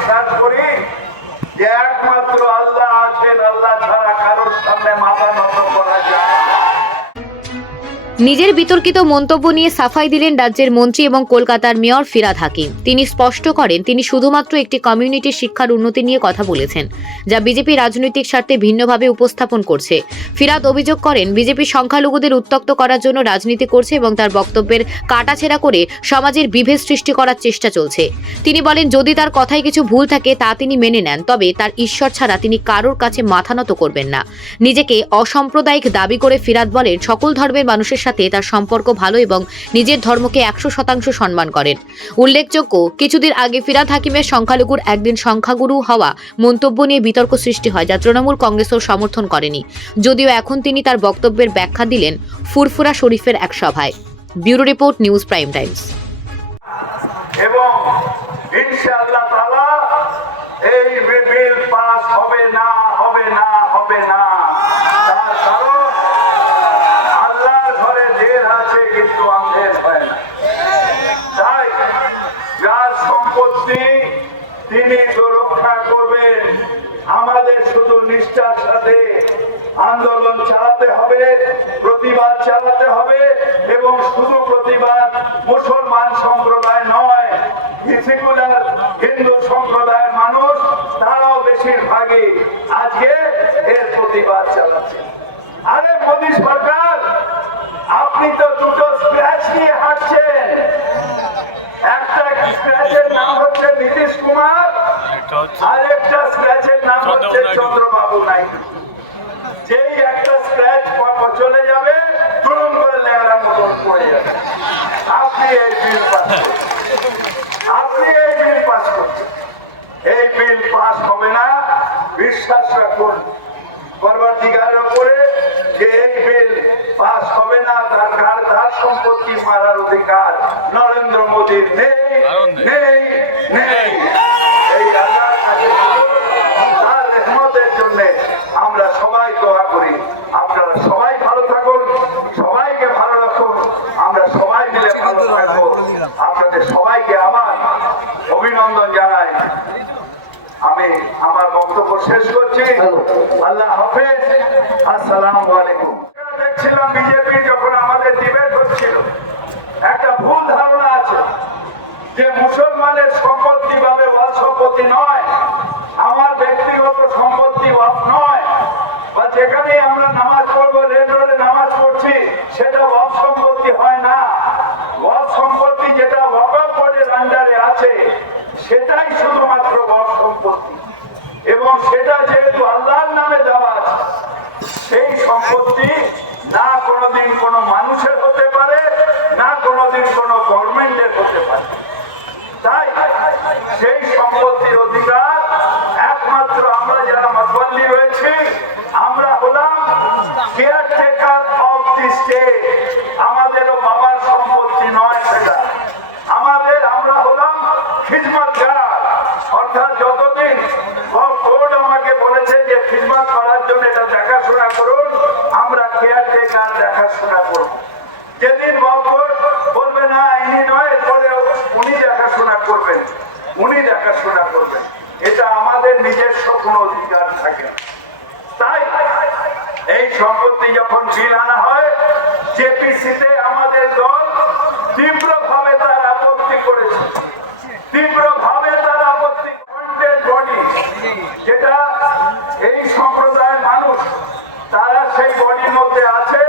বিশ্বাস করি যে একমাত্র আল্লাহ আছেন আল্লাহ ছাড়া কারোর সামনে মাথা নত করা। নিজের বিতর্কিত মন্তব্য নিয়ে সাফাই দিলেন রাজ্যের মন্ত্রী এবং কলকাতার মেয়র ফিরাদ হাকিম। তিনি স্পষ্ট করেন, তিনি শুধুমাত্র একটি কমিউনিটির শিক্ষার উন্নতি নিয়ে কথা বলেছেন, যা বিজেপি রাজনৈতিক স্বার্থে ভিন্নভাবে উপস্থাপন করছে। ফিরাদ অভিযোগ করেন, বিজেপি সংখ্যালঘুদের উত্তক্ত করার জন্য রাজনীতি করছে এবং তার বক্তব্যের কাটাছেড়া করে সমাজের বিভেদ সৃষ্টি করার চেষ্টা চলছে। তিনি বলেন, যদি তার কথায় কিছু ভুল থাকে, তা তিনি মেনে নেন, তবে তার ঈশ্বর ছাড়া তিনি কারোর কাছে মাথা নত করবেন না। নিজেকে অসাম্প্রদায়িক দাবি করে ফিরাদ বলেন, সকল ধর্মের মানুষের সাথে তার সম্পর্ক ভালো এবং নিজের ধর্মকে একশো শতাংশ সম্মান করেন। উল্লেখযোগ্য, কিছুদিন আগে ফিরাদ হাকিমের সংখ্যালঘুর একদিন সংখ্যাগুরু হওয়া মন্তব্য নিয়ে বিতর্ক সৃষ্টি হয় যা তৃণমূল কংগ্রেসও সমর্থন করেনি। যদিও এখন তিনি তার বক্তব্যের ব্যাখ্যা দিলেন ফুরফুরা শরীফের এক সভায়। Bureau report, news prime times. এবং ইনশাআল্লাহ তাআলা এই বিল পাস হবে না হবে না হবে না তার কারণ আল্লাহর ঘরে দের আছে কিন্তু অন্ধের হয় না তাই যার সম্পত্তি তিনি তো রক্ষা করবেন আমাদের শুধু নিষ্ঠার সাথে চালাতে হবে প্রতিবাদ চালাতে হবে এবং শুধু প্রতিবাদ মুসলমান সম্প্রদায় নয় সেকুলার হিন্দু সম্প্রদায়ের মানুষ তারাও বেশিরভাগই আজকে এর প্রতিবাদ চালাচ্ছে। আরে মোদী সরকার আপনি তো দুটো স্ক্র্যাচ নিয়ে হাঁটছেন। একটা স্ক্র্যাচের নাম হচ্ছে নীতিশ কুমার আর একটা স্ক্র্যাচের নাম হচ্ছে চন্দ্রবাবু নাইডু যেই একটা স্ক্র্যাচ চলে যাবে তুরন্ত করে লেখার মতন পড়ে যাবে আপনি এই বিল পাস আপনি এই বিল পাস করছেন এই বিল পাস হবে না বিশ্বাস রাখুন পরবর্তীকারের উপরে যে এই বিল পাস হবে না তার কার তার সম্পত্তি মারার অধিকার নরেন্দ্র মোদীর নেই নেই। নেই এই আল্লাহর কাছে তার রেহমতের জন্য আমরা সবাই দোয়া করি। আপনারা সবাই ভালো থাকুন সবাইকে ভালো রাখুন আমরা সবাই মিলে ভালো থাকব। আপনাদের সবাইকে আমার অভিনন্দন জানাই। আমি আমার বক্তব্য শেষ করছি। আল্লাহ হাফেজ। আসসালামু আলাইকুম। দেখছিলাম বিজেপি যখন আমাদের ডিবেট হচ্ছিল একটা ভুল ধারণা আছে যে মুসলমানের সম্পত্তি ভাবে ওয়াজ সম্পত্তি নয়। আমার ব্যক্তিগত সম্পত্তি ওয়াজ নয়। বা যেখানে আমরা নামাজ পড়ব রেড রোডে নামাজ পড়ছি সেটা ওয়াফ সম্পত্তি হয় না ওয়াফ সম্পত্তি যেটা ওয়াকফ বোর্ডের আন্ডারে আছে সেটাই শুধুমাত্র ওয়াফ সম্পত্তি এবং সেটা যেহেতু আল্লাহর নামে দেওয়া আছে সেই সম্পত্তি না কোনোদিন কোনো মানুষের হতে পারে না কোনোদিন কোনো গভর্নমেন্টের হতে পারে তাই সেই সম্পত্তির অধিকার। একমাত্র আমরা যারা মতবল্লি হয়েছি, আমরা হলাম কেয়ারটেকার অফ দি স্টেট আমাদেরও বাবার সম্পত্তি নয় সেটা। আমাদের আমরা হলাম খিদমতগার অর্থাৎ যতদিন কোর্ট আমাকে বলেছে যে খিদমত করার জন্য এটা দেখাশোনা করুন, আমরা কেয়ারটেকার দেখাশোনা করব। যেদিন বলবে, না, ইনি নয়, পরে উনি দেখাশোনা করবেন। উনি দেখাশোনা করবেন। এটা আমাদের নিজস্ব কোনো অধিকার থাকে। তাই এই সম্পত্তি যখন বিল আনা হয়, জেপিসিতে আমাদের দল তীব্র ভাবে তার আপত্তি করেছে। তীব্র ভাবে তার আপত্তি। যেটা এই সম্প্রদায়ের মানুষ তারা সেই বডির মধ্যে আছে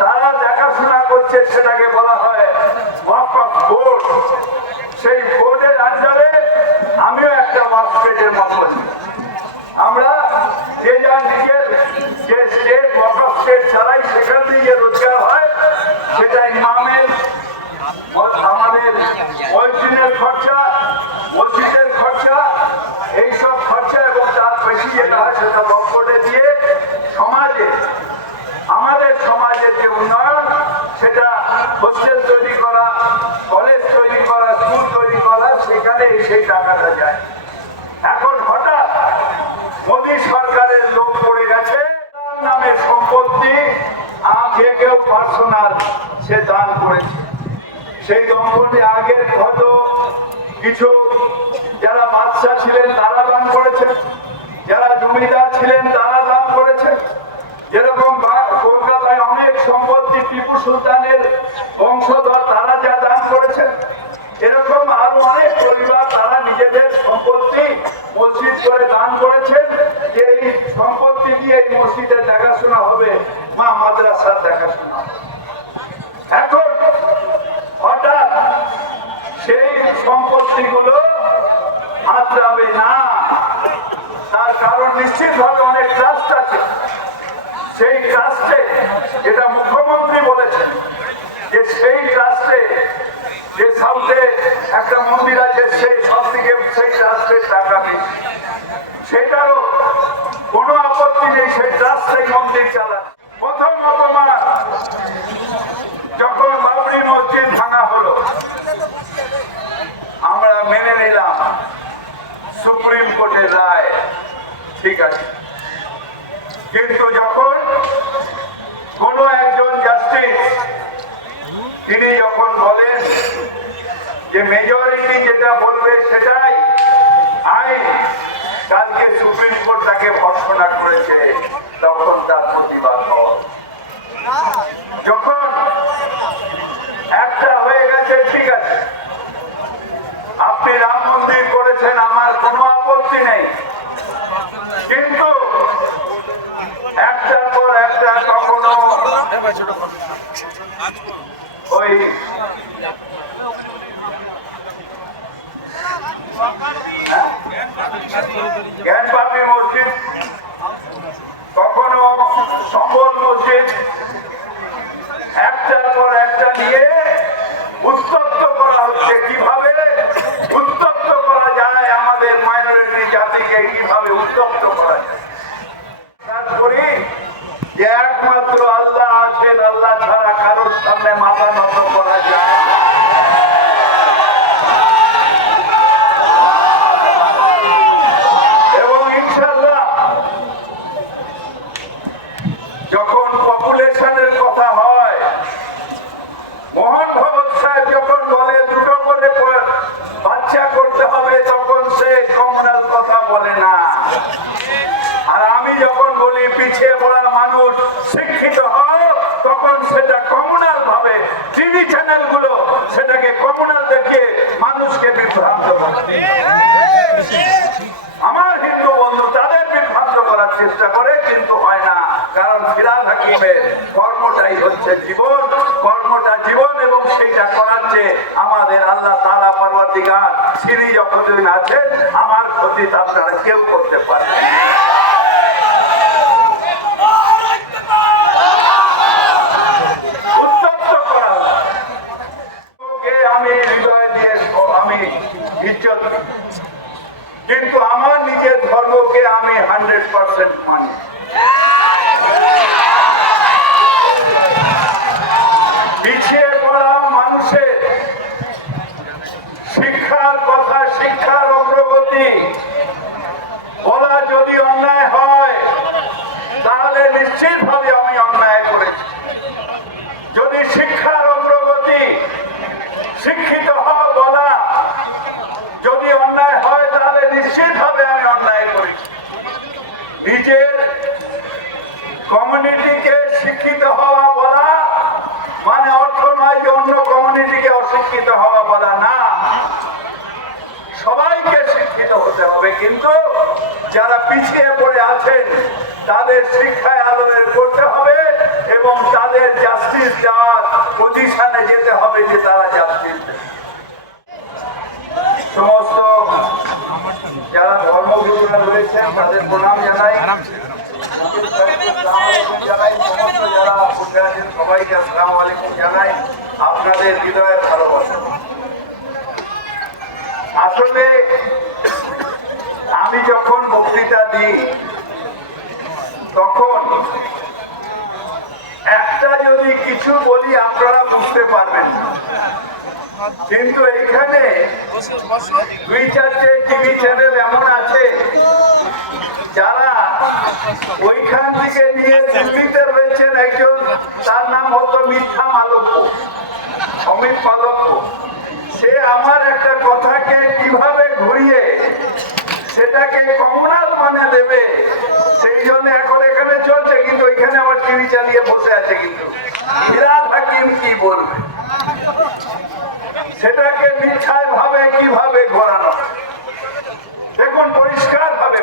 তারা দেখাশোনা করছে সেটাকে বলা হয় ওয়াক অফ বোর্ড সেই বোর্ডের আন্ডারে আমিও একটা ওয়াক স্টেটের মতন আমরা যে যা নিজের যে স্টেট ওয়াক অফ স্টেট চালাই সেখান থেকে যে রোজগার হয় সেটা ইমামের আমাদের মসজিদের খরচা মসজিদের খরচা এইসব খরচা এবং তার বেশি যেটা হয় সেটা বক্কটে দিয়ে সমাজে আমাদের সমাজের যে উন্নয়ন সেটা হোস্টেল তৈরি করা, কলেজ তৈরি করা, স্কুল তৈরি করা, সেখানে সেই টাকাটা যায়। এখন হঠাৎ মোদী সরকারের লোক পড়ে গেছে নামে সম্পত্তি কেউ পার্সোনাল সে দান করেছে। সেই দম্পতি আগের হয়তো কিছু যারা বাদ বাদশাহ ছিলেন, তারা দান করেছেন। যারা জমিদার ছিলেন, তারা দান করেছেন। যেরকম কলকাতায় অনেক সম্পত্তি, টিপু সুলতানের করে দান করেছেন যে এই সম্পত্তি দিয়ে এই মসজিদের দেখাশোনা হবে, মা মাদ্রাসার দেখাশোনা এখন হঠাৎ সেই সম্পত্তিগুলো হাতড়াবে না, তার কারণ নিশ্চিতভাবে অনেক ট্রাস্ট আছে। সেই ট্রাস্টে যেটা মুখ্যমন্ত্রী বলেছেন, যে সেই ট্রাস্টে যে সাউথে একটা মন্দির আছে, সেই সব থেকে সেই ট্রাস্টের টাকা নেই। সেটারও কোনো আপত্তি নেই সেই ট্রাস্টাই মন্দির চালান প্রথম মতবার যখন বাবরি মসজিদ ভাঙা হলো আমরা মেনে নিলাম সুপ্রিম কোর্টের রায় ঠিক আছে কিন্তু যখন কোনো একজন জাস্টিস তিনি যখন বলেন যে মেজরিটি যেটা বলবে সেটাই আইন কালকে সুপ্রিম কোর্ট তাকে ভর্সনা করেছে তখন তার প্রতিবাদ হয় যখন একটা হয়ে গেছে ঠিক আছে আপনি রাম মন্দির করেছেন আমার কোনো আপত্তি নেই কিন্তু একটার পর একটা কখনো ওই জ্ঞানবাপী মসজিদ কখনো সম্বল মসজিদ একটার পর একটা নিয়ে উত্তপ্ত করা হচ্ছে। কীভাবে উত্তপ্ত করা যায় আমাদের মাইনরিটি জাতিকে, কীভাবে উত্তপ্ত করা যায়? করি যে একমাত্র আল্লাহ আছেন আল্লাহ ছাড়া কারোর সামনে মাথা নত করা যায় না। এবং ইনশাল্লাহ যখন পপুলেশনের কথা হয় মোহন ভগত সাহেব যখন বলে দুটো করে প- বাচ্চা করতে হবে তখন সে কমনাল কথা বলে না আর আমি যখন বলি পিছিয়ে পড়া মানুষ শিক্ষিত হয় তখন সেটা কমনাল ভাবে টিভি চ্যানেলগুলো সেটাকে কমনাল দেখে মানুষকে বিভ্রান্ত করে আমার হিন্দু বন্ধু তাদের বিভ্রান্ত করার চেষ্টা করে, কিন্তু হয় না। কারণ ফিরাদ হাকিমের কর্মটাই হচ্ছে জীবন। কর্মটা জীবন এবং সেইটা করাচ্ছে আমাদের আল্লাহ তালা পরবর্তীকার সিঁড়ি যখন আছেন, আমার ক্ষতি আপনারা কেউ করতে পারে না। উত্তপ্ত করা ওকে আমি হৃদয় দিয়ে আমি ইজ্জত কিন্তু আমার নিজের ধর্মকে আমি হান্ড্রেড পার্সেন্ট মানি পিছিয়ে পড়া মানুষের শিক্ষার কথা শিক্ষার অগ্রগতি বলা যদি অন্যায় হয় তাহলে নিশ্চিতভাবে আমি অন্যায় করেছি যদি শিক্ষার অগ্রগতি শিক্ষিত হওয়া বলা যদি অন্যায় হয় তাহলে নিশ্চিতভাবে আমি অন্যায় করেছি নিজের কমিউনিটিকে শিক্ষিত হওয়া বলা মানে অর্থ নয় যে অন্য কমিউনিটিকে অশিক্ষিত হওয়া বলা না সবাইকে শিক্ষিত হতে হবে কিন্তু যারা পিছিয়ে পড়ে আছেন তাদের শিক্ষায় আলোয় করতে হবে এবং তাদের জাস্টিস দেওয়ার পজিশনে যেতে হবে যে তারা জাস্টিস সমস্ত যারা ধর্মগুরুরা রয়েছেন, তাদের প্রণাম জানাই। আপনাদের হৃদয়ের ভালোবাসা। আসলে আমি যখন বক্তৃতা দিই, তখন যদি কিছু বলি, আপনারা বুঝতে পারবেন। কিন্তু এইখানে দুই চারটে টিভি চ্যানেল এমন আছে, যারা ওইখান থেকে নিয়ে দিল্লিতে রয়েছেন একজন, তার নাম হতো মিথ্যা মালব্য, অমিত মালব্য। সে আমার একটা কথাকে কীভাবে ঘুরিয়ে সেটাকে কমনাল মানে দেবে, সেই জন্য এখন এখানে চলছে, কিন্তু ওইখানে আবার টিভি চালিয়ে বসে আছে কিন্তু। হাকিম কি বলবে? সেটাকে মিথ্যায় ভাবে কীভাবে ঘোরানো দেখুন পরিষ্কার ভাবে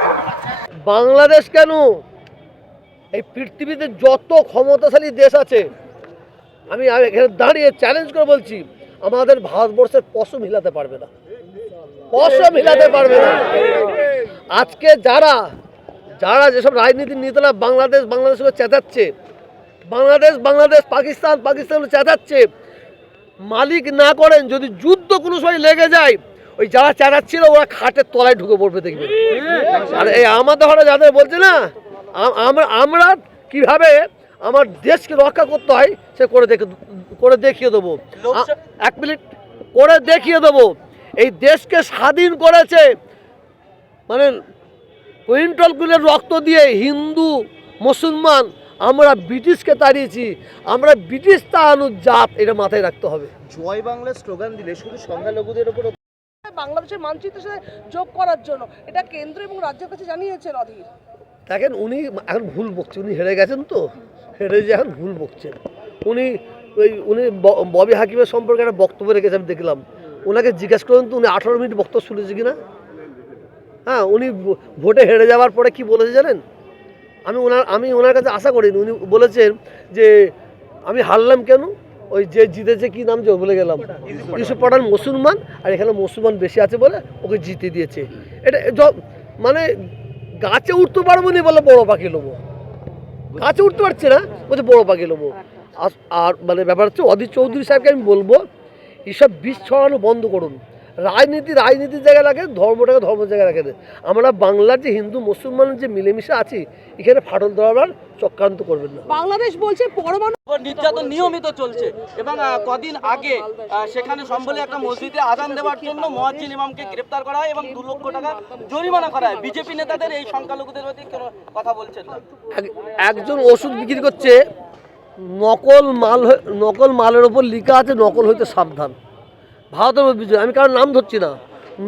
বাংলাদেশ কেন? এই পৃথিবীতে যত ক্ষমতাশালী দেশ আছে, আমি এখানে দাঁড়িয়ে চ্যালেঞ্জ করে বলছি, আমাদের ভারতবর্ষের পশম হিলাতে পারবে না। পশম হিলাতে পারবে না। আজকে যারা যারা যেসব রাজনীতির নেতারা বাংলাদেশ বাংলাদেশ চেঁচাচ্ছে বাংলাদেশ বাংলাদেশ পাকিস্তান পাকিস্তান চেঁচাচ্ছে। মালিক না করেন যদি যুদ্ধ কোনো সময় লেগে যায় ওই যারা চেঁচাচ্ছিল ওরা খাটের তলায় ঢুকে পড়বে দেখবে আর এই আমাদের ঘরে যাদের বলছে না আমরা আমরা কীভাবে আমার দেশকে রক্ষা করতে হয় সে করে দেখে করে দেখিয়ে দেবো। এক মিনিট করে দেখিয়ে দেবো। এই দেশকে স্বাধীন করেছে মানে কুইন্টলগুলোর রক্ত দিয়ে হিন্দু মুসলমান আমরা ব্রিটিশকে তাড়িয়েছি আমরা ব্রিটিশ তাড়ানোর জাত এটা মাথায় রাখতে হবে। জয় বাংলা স্লোগান দিলে শুধু সংখ্যালঘুদের উপর বাংলাদেশের মানচিত্রের সাথে যোগ করার জন্য। এটা কেন্দ্র এবং রাজ্যের কাছে জানিয়েছেন অধীর। দেখেন উনি এখন ভুল বকছেন। উনি হেরে গেছেন তো। হেরে যে এখন ভুল বকছেন। উনি ওই উনি ব- ববি হাকিমের সম্পর্কে একটা বক্তব্য রেখেছে আমি দেখলাম। ওনাকে জিজ্ঞেস করুন তো উনি আঠারো মিনিট বক্তব্য শুনেছে কিনা? হ্যাঁ উনি ভোটে হেরে যাওয়ার পরে কি বলেছে জানেন? আমি ওনার আমি ওনার কাছে আশা করিনি। উনি বলেছেন যে, আমি হারলাম কেন? ওই যে জিতেছে কি নাম যে বলে গেলাম। ইউসুফ পাঠান মুসলমান, আর এখানে মুসলমান বেশি আছে বলে ওকে জিতে দিয়েছে। এটা মানে গাছে উঠতে পারব না বলে বড় পাখি লোবো। গাছে উঠতে পারছে না বলছে বড় পাখি লোবো। আর- মানে ব্যাপার হচ্ছে অধীর চৌধুরী সাহেবকে আমি বলব এইসব বিষ ছড়ানো বন্ধ করুন। রাজনীতি রাজনীতির জায়গায় রাখেন ধর্মটাকে ধর্মের জায়গায় রাখেন আমরা বাংলার যে হিন্দু মুসলমানের যে মিলেমিশে আছি এখানে ফাটল দেওয়ার চক্রান্ত করবেন না। বাংলাদেশ বলছে পরমাণু নির্যাতন নিয়মিত চলছে এবং কদিন আগে সেখানে সম্বলে একটা মসজিদে আজান দেওয়ার জন্য মহাজিন ইমামকে গ্রেপ্তার করা হয় এবং দু লক্ষ টাকা জরিমানা করা হয়। বিজেপি নেতাদের এই সংখ্যালঘুদের প্রতি কোনো কথা বলছেন একজন ওষুধ বিক্রি করছে নকল মাল হয়ে- নকল মালের ওপর লেখা আছে নকল হইতে সাবধান। ভারতের বিজয়, আমি কারোর নাম ধরছি না।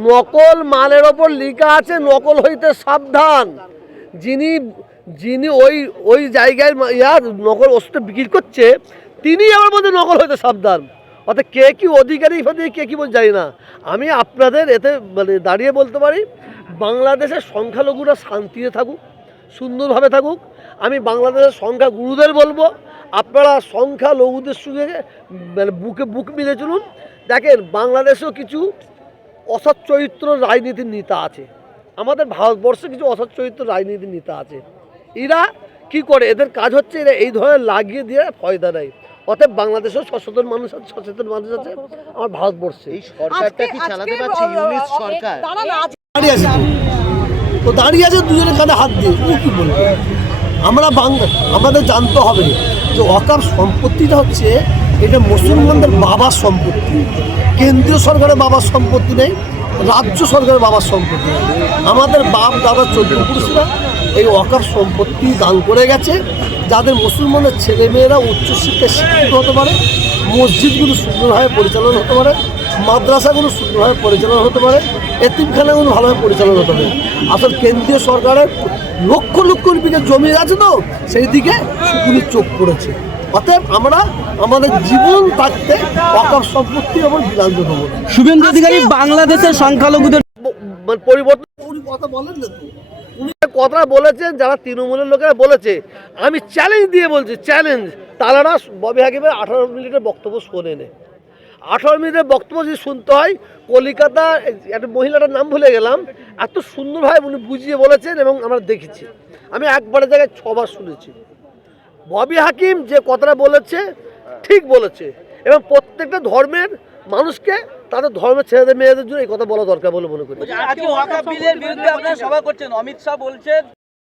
নকল মালের ওপর লেখা আছে, নকল হইতে সাবধান। যিনি যিনি ওই ওই জায়গায় ইয়ার নকল ওষুধ বিক্রি করছে, তিনি আমার মধ্যে নকল হইতে সাবধান। অর্থাৎ কে কি অধিকারী ফধিকারী কে কি বল জানি না। আমি আপনাদের এতে মানে দাঁড়িয়ে বলতে পারি, বাংলাদেশের সংখ্যালঘুরা শান্তিতে থাকুক, সুন্দরভাবে থাকুক। আমি বাংলাদেশের সংখ্যা গুরুদের বলব, আপনারা সংখ্যালঘুদের সঙ্গে মানে বুকে, বুক মিলে চলুন। দেখেন বাংলাদেশেও কিছু অসৎ চরিত্র রাজনীতির নেতা আছে। আমাদের ভারতবর্ষে কিছু অসৎ চরিত্র রাজনীতির নেতা আছে। এরা কি করে? এদের কাজ হচ্ছে এরা এই ধরনের লাগিয়ে দিয়ে ফয়দা নেয়। অতএব বাংলাদেশেও সচেতন মানুষ আছে সচেতন মানুষ আছে আমার ভারতবর্ষে। এই সরকারটা কি চালাতে পারছে? ইউনিট সরকার? দাঁড়িয়ে আছে। তো দাঁড়িয়ে আছে দুজনের কাঁধে হাত দিয়ে। ও কি বলবে? আমরা বাংলা আমাদের জানতে হবে যে অকাপ সম্পত্তিটা হচ্ছে এটা মুসলমানদের বাবার সম্পত্তি। কেন্দ্রীয় সরকারের বাবার সম্পত্তি নেই, রাজ্য সরকারের বাবার সম্পত্তি আমাদের বাপ, দাদা চোদ্দ পুরুষরা এই অকার সম্পত্তি দান করে গেছে, যাদের মুসলমানের ছেলেমেয়েরা উচ্চশিক্ষায় শিক্ষিত হতে পারে, মসজিদগুলো সুন্দরভাবে পরিচালনা হতে পারে, মাদ্রাসাগুলো সুন্দরভাবে পরিচালনা হতে পারে, এতিমখানাগুলো ভালোভাবে পরিচালনা হতে পারে। আসলে কেন্দ্রীয় সরকারের লক্ষ লক্ষ বিঘা জমি আছে তো, সেই দিকে চোখ পড়েছে। অতএব আমরা আমাদের জীবন থাকতে অকার সম্পত্তি এবং দেবো না শুভেন্দু অধিকারী বাংলাদেশের সংখ্যালঘুদের পরিবর্তন উনি কথা বলেন না তো। উনি কথা বলেছেন যারা তৃণমূলের লোকেরা বলেছে আমি চ্যালেঞ্জ দিয়ে বলছি চ্যালেঞ্জ তারা ববি হাকিমের আঠারো মিনিটের বক্তব্য শোনে নে। আঠারো মিনিটের বক্তব্য যদি শুনতে হয় কলিকাতা একটা মহিলাটার নাম ভুলে গেলাম এত সুন্দরভাবে উনি বুঝিয়ে বলেছেন এবং আমরা দেখেছি। আমি একবারের জায়গায় ছবার শুনেছি। ববি হাকিম যে কথাটা বলেছে, ঠিক বলেছে। এবং প্রত্যেকটা ধর্মের মানুষকে তাদের ধর্মের ছেলেদের মেয়েদের জন্য এই কথা বলা দরকার বলে মনে করি। বিরুদ্ধে সভা করছেন, অমিত শাহ বলছেন